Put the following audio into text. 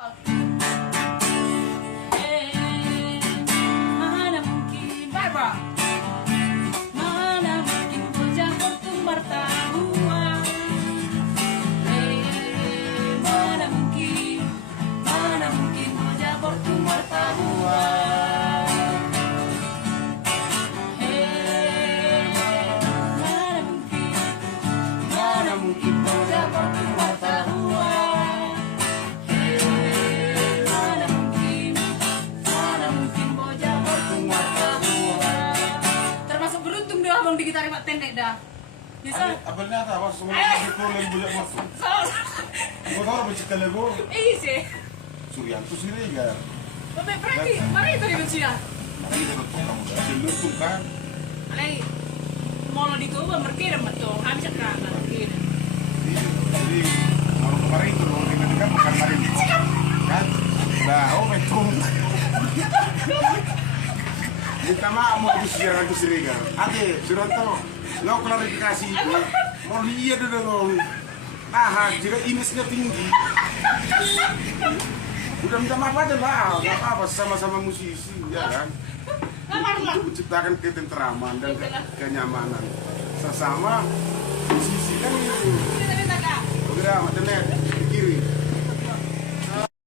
Mana mungkin Barbara, mana mungkin bocah bertumbar tahuan. Mana mungkin bocah bertumbar tahuan. Mana mungkin bocah bertumbar tahuan. Abang digitarin mak tendek dah. Bisa. Abangnya ada awas semua itu lagi banyak masuk. Gua tahu bercerita lego. Sih. Suryanto Siregar. Bapak berarti mari itu dibencian. Mari itu kamu dah. Dilutung kan. Alai mau di tuh merkira betul. Habis cakap merkira. Jadi kalau kemarin itu lo dengan kan makan mari. Kan? Nah, oh betul. Minta maaf mau Suryanto Siregar. Ade, Suryanto, lo klarifikasi itu. Mau lihat dulu. Ah, jika image-nya tinggi. Udah minta maaf aja lah, nggak apa-apa, sama-sama musisi, ya kan? Untuk menciptakan ketenteraman dan kenyamanan. Sesama musisi kan itu. Udah, mata net, di kiri.